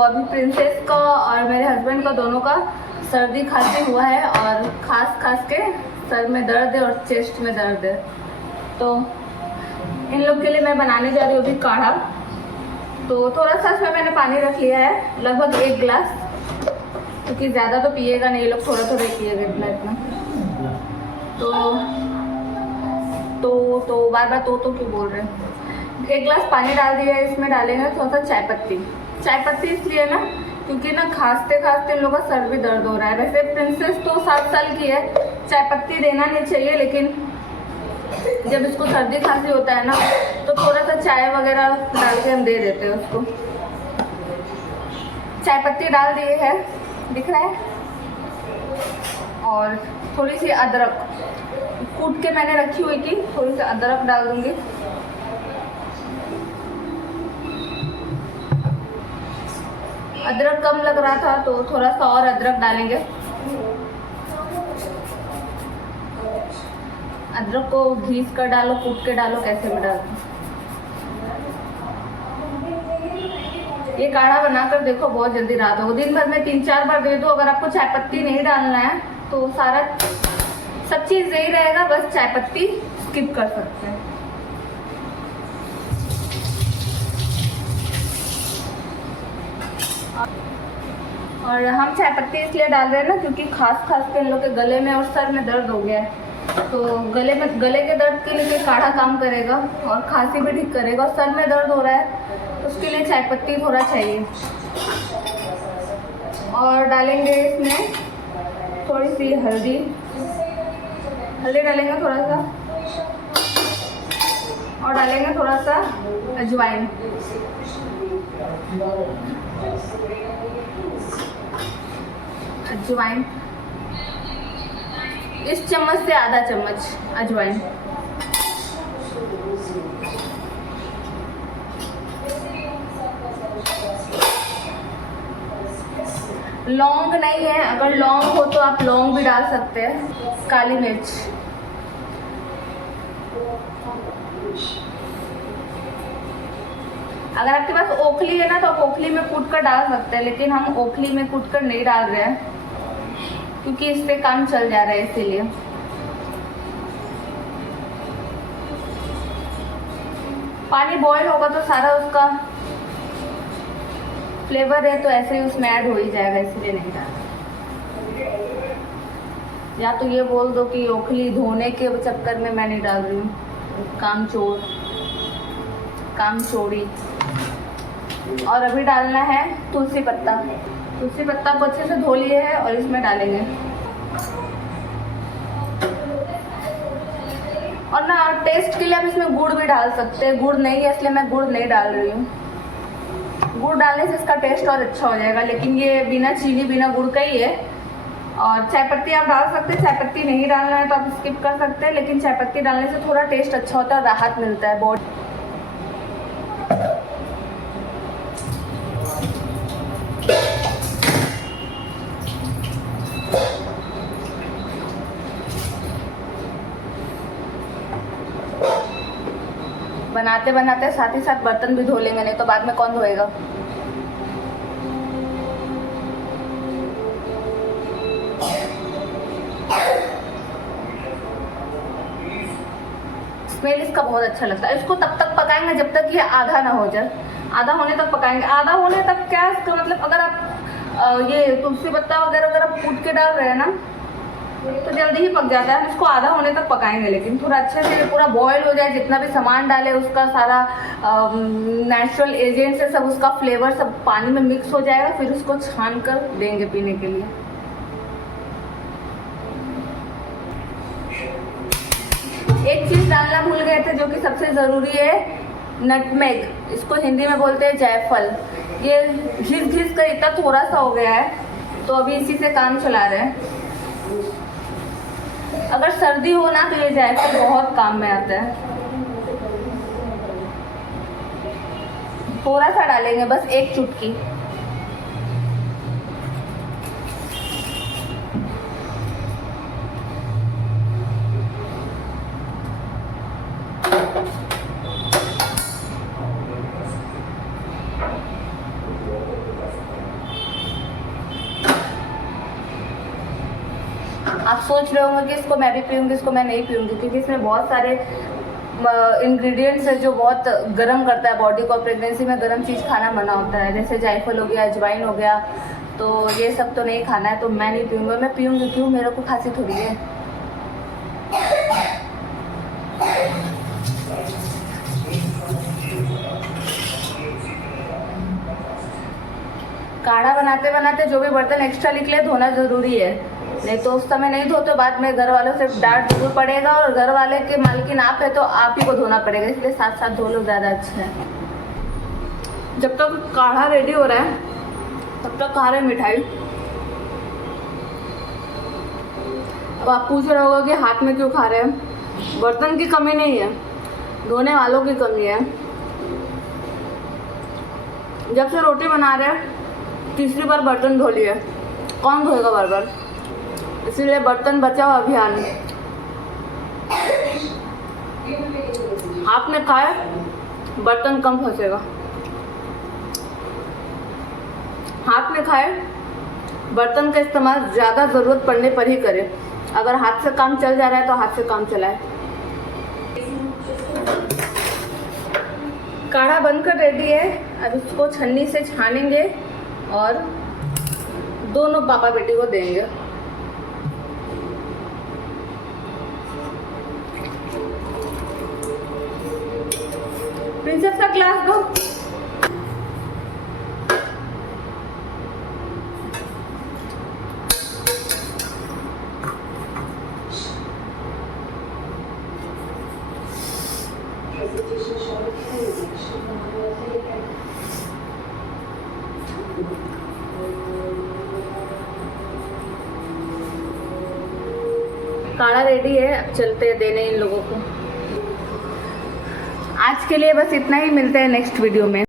अभी प्रिंसेस का और मेरे हस्बैंड का दोनों का सर्दी खांसी हुआ है और खास के सर में दर्द है और चेस्ट में दर्द है। तो इन लोग के लिए मैं बनाने जा रही हूँ अभी काढ़ा। तो थोड़ा सा इसमें मैंने पानी रख लिया है, लगभग 1 गिलास, क्योंकि ज़्यादा तो पिएगा नहीं, ये लोग थोड़ा थोड़ा पिएगा इतना इतना। तो बार बार तो क्यों बोल रहे हैं। 1 गिलास पानी डाल दिया है, इसमें डालेंगे थोड़ा सा चाय पत्ती इसलिए ना क्योंकि ना खांसते इन लोगों का सर भी दर्द हो रहा है। वैसे प्रिंसेस तो 7 साल की है, चाय पत्ती देना नहीं चाहिए, लेकिन जब इसको सर्दी खांसी होता है ना तो थोड़ा सा चाय वगैरह डाल के हम दे देते हैं उसको। चाय पत्ती डाल दिए है, दिख रहा है, और थोड़ी सी अदरक कूट के मैंने रखी हुई थी, थोड़ी सी अदरक डाल दूंगी। अदरक कम लग रहा था तो थोड़ा सा और अदरक डालेंगे। अदरक को घीस कर डालो, कूट के डालो, कैसे भी डालो। ये काढ़ा बनाकर देखो, बहुत जल्दी रात हो। दिन भर में 3-4 बार दे दो। अगर आपको चाय पत्ती नहीं डालना है तो सब चीज़ यही रहेगा, बस चाय पत्ती स्किप कर सकते हैं। और हम चाय पत्ती इसलिए डाल रहे हैं ना क्योंकि खास के इन लोग के गले में और सर में दर्द हो गया है। तो गले के दर्द के लिए काढ़ा काम करेगा और खांसी भी ठीक करेगा। और सर में दर्द हो रहा है तो उसके लिए चाय पत्ती थोड़ा चाहिए। और डालेंगे इसमें थोड़ी सी हल्दी डालेंगे थोड़ा सा, और डालेंगे थोड़ा सा अजवाइन। इस चम्मच से आधा चम्मच अजवाइन। लौंग नहीं है, अगर लौंग हो तो आप लौंग भी डाल सकते हैं। काली मिर्च, अगर आपके पास ओखली है ना तो आप ओखली में कूट कर डाल सकते हैं, लेकिन हम ओखली में कूट कर नहीं डाल रहे हैं क्योंकि इससे काम चल जा रहा है, इसीलिए। पानी बॉईल होगा तो सारा उसका फ्लेवर है तो ऐसे ही उसमें ऐड हो ही जाएगा, इसलिए नहीं डालना। या तो ये बोल दो कि ओखली धोने के चक्कर में मैं नहीं डाल रही हूँ, कामचोरी। और अभी डालना है तुलसी पत्ता को अच्छे से धो लिए है और इसमें डालेंगे। और ना टेस्ट के लिए आप इसमें गुड़ भी डाल सकते हैं। गुड़ नहीं है इसलिए मैं गुड़ नहीं डाल रही हूँ। गुड़ डालने से इसका टेस्ट और अच्छा हो जाएगा, लेकिन ये बिना चीनी बिना गुड़ का ही है। और चाय पत्ती आप डाल सकते हैं, चाय पत्ती नहीं डालना है तो आप स्किप कर सकते हैं, लेकिन चाय पत्ती डालने से थोड़ा टेस्ट अच्छा होता है, राहत मिलता है बॉडी। बनाते साथ ही साथ बर्तन भी धो लेंगे, नहीं तो बाद में कौन धोएगा। स्मेल इसका बहुत अच्छा लगता है। इसको तब तक पकाएंगे जब तक ये आधा ना हो जाए। आधा होने तक पकाएंगे। आधा होने तक क्या इसका मतलब, अगर आप ये तुलसी पत्ता वगैरह अगर आप कूट के डाल रहे हैं ना तो जल्दी ही पक जाता है। हम इसको आधा होने तक पकाएंगे, लेकिन थोड़ा अच्छे से पूरा बॉयल हो जाए, जितना भी सामान डाले उसका सारा नेचुरल एजेंट से सब उसका फ्लेवर सब पानी में मिक्स हो जाएगा, फिर उसको छान कर देंगे पीने के लिए। एक चीज़ डालना भूल गए थे जो कि सबसे ज़रूरी है, नटमेग। इसको हिंदी में बोलते हैं जायफल। ये घिस कर इतना थोड़ा सा हो गया है तो अभी इसी से काम चला रहे हैं। अगर सर्दी हो ना तो ये जायफल बहुत काम में आता है। थोड़ा सा डालेंगे, बस 1 चुटकी। सोच रहे होंगे कि इसको मैं भी पीऊँगी, इसको मैं नहीं पीऊँगी, क्योंकि इसमें बहुत सारे इंग्रेडिएंट्स है जो बहुत गर्म करता है बॉडी को। प्रेगनेंसी में गर्म चीज़ खाना मना होता है, जैसे जायफल हो गया, अजवाइन हो गया, तो ये सब तो नहीं खाना है। तो मैं नहीं पीऊँगी। मैं पीऊँगी क्यों, मेरे को खांसी थोड़ी है। काढ़ा बनाते बनाते जो भी बर्तन एक्स्ट्रा निकले धोना ज़रूरी है, नहीं तो उस समय नहीं धो तो बाद में घर वालों से डांट जरूर पड़ेगा, और घर वाले के मालकिन आप है तो आप ही को धोना पड़ेगा, इसलिए साथ साथ धो लो, ज़्यादा अच्छा है। जब तक काढ़ा रेडी हो रहा है तब तक खा रहे मिठाई। अब आप पूछ रहे होगा कि हाथ में क्यों खा रहे हैं। बर्तन की कमी नहीं है, धोने वालों की कमी है। जब से रोटी बना रहे हैं तीसरी बार बर्तन धो लिए, कौन धोएगा बार बार, इसीलिए बर्तन बचाओ अभियान। हाथ में खाए बर्तन कम फंसेगा, हाथ में खाए बर्तन का इस्तेमाल ज़्यादा ज़रूरत पड़ने पर ही करें। अगर हाथ से काम चल जा रहा है तो हाथ से काम चलाए। काढ़ा बनकर रेडी है, अब इसको छन्नी से छानेंगे और दोनों पापा बेटी को देंगे। प्रिंसेस का ग्लास दो। काढ़ा रेडी है, अब चलते हैं देने इन लोगों को। आज के लिए बस इतना ही, मिलते हैं नेक्स्ट वीडियो में।